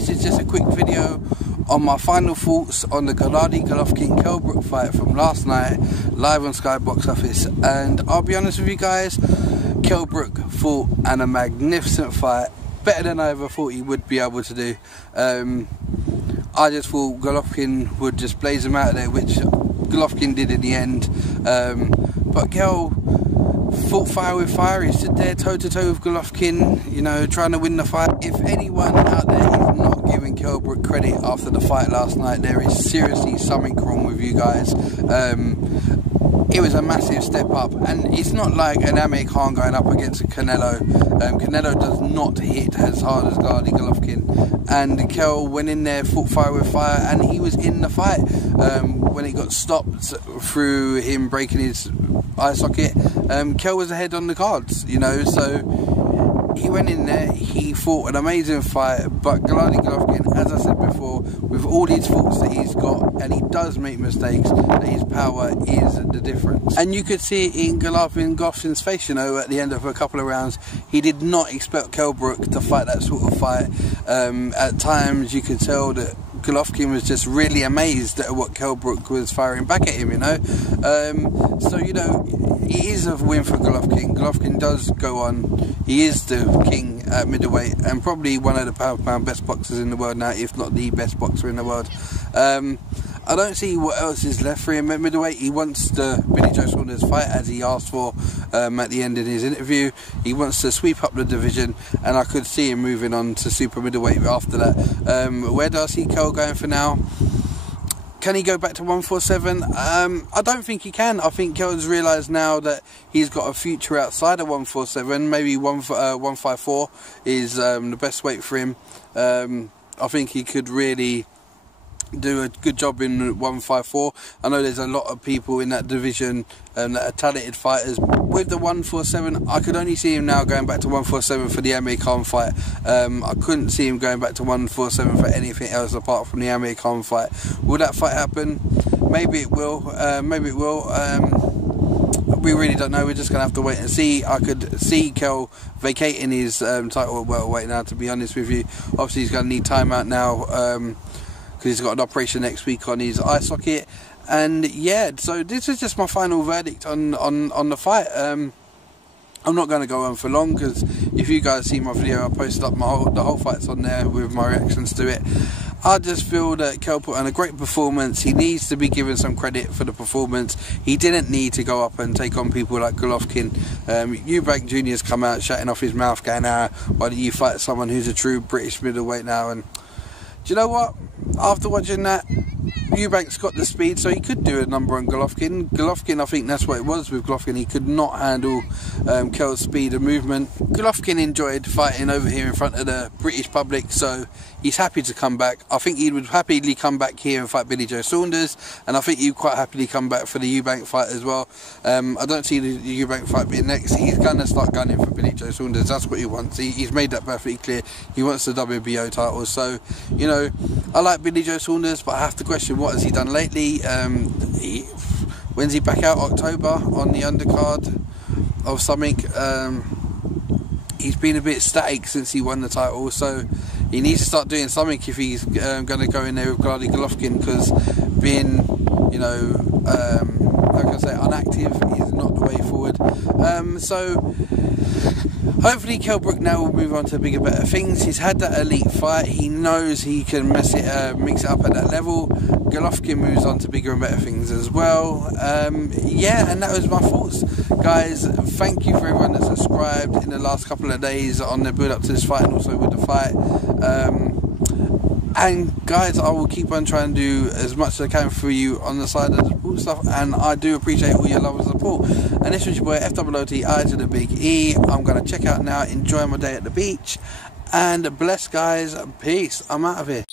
this is just a quick video on my final thoughts on the Gennady Golovkin Kell Brook fight from last night, live on Sky Box Office. And I'll be honest with you guys, Kell Brook fought a magnificent fight, better than I ever thought he would be able to do. I just thought Golovkin would just blaze him out of there, which Golovkin did in the end. But Kell fought fire with fire. He stood there toe to toe with Golovkin, you know, trying to win the fight. If anyone out there is not giving Kell Brook credit after the fight last night, there is seriously something wrong with you guys. It was a massive step up, and it's not like an Amir Khan going up against a Canelo. Canelo does not hit as hard as Gennady Golovkin, and Kell went in there, fought fire with fire, and he was in the fight. When it got stopped through him breaking his eye socket, Kell was ahead on the cards, you know, so he went in there, he fought an amazing fight. But Gennady Golovkin, as I said before, with all these faults that he's got, and he does make mistakes, that his power is the difference. And you could see it in Golovkin's face, you know, at the end of a couple of rounds. He did not expect Kell Brook to fight that sort of fight. At times you could tell that Golovkin was just really amazed at what Kell Brook was firing back at him, you know. So, you know, it is a win for Golovkin. Golovkin does go on. He is the king at middleweight, and probably one of the pound-for-pound best boxers in the world now, if not the best boxer in the world. I don't see what else is left for him at middleweight. He wants the Billy Joe Saunders fight, as he asked for at the end of his interview. He wants to sweep up the division, and I could see him moving on to super middleweight after that. Where do I see Kell going for now? Can he go back to 147? I don't think he can. I think Kell's realised now that he's got a future outside of 147. Maybe 154 is the best weight for him. I think he could really do a good job in 154. I know there's a lot of people in that division that are talented fighters. With the 147, I could only see him now going back to 147 for the Amir Khan fight. I couldn't see him going back to 147 for anything else apart from the Amir Khan fight. Will that fight happen? Maybe it will. Maybe it will. We really don't know. We're just going to have to wait and see. I could see Kell vacating his title at welterweight now, to be honest with you. Obviously he's going to need time out now, because he's got an operation next week on his eye socket. And yeah, so this is just my final verdict on the fight. I'm not going to go on for long, because if you guys see my video, I posted up the whole fight's on there with my reactions to it. I just feel that Kell put on a great performance. He needs to be given some credit for the performance. He didn't need to go up and take on people like Golovkin. Eubank Jr.'s come out shutting off his mouth going, why don't you fight someone who's a true British middleweight now? And do you know what? After watching that, Eubank's got the speed, so he could do a number on Golovkin. Golovkin, I think that's what it was with Golovkin. He could not handle Kell's speed and movement. Golovkin enjoyed fighting over here in front of the British public, so he's happy to come back. I think he would happily come back here and fight Billy Joe Saunders, and I think he'd quite happily come back for the Eubank fight as well. I don't see the Eubank fight being next. He's going to start gunning for Billy Joe Saunders. That's what he wants. He's made that perfectly clear. He wants the WBO title. So, you know, I like Billy Joe Saunders, but I have to question, what has he done lately? When's he back out? October on the undercard of something. He's been a bit static since he won the title, so he needs to start doing something if he's going to go in there with Gennady Golovkin, because being, you know, like I say, inactive is not the way forward. So hopefully Kell Brook now will move on to bigger, better things. He's had that elite fight. He knows he can mix it up at that level. Golovkin moves on to bigger and better things as well. Yeah, and that was my thoughts, guys. Thank you for everyone that subscribed in the last couple of days on the build up to this fight, and also with the fight. And guys, I will keep on trying to do as much as I can for you on the side of the support stuff, and I do appreciate all your love and support. And this was your boy FWOT, I to the big E. I'm going to check out now, enjoy my day at the beach, and bless, guys. Peace. I'm out of here.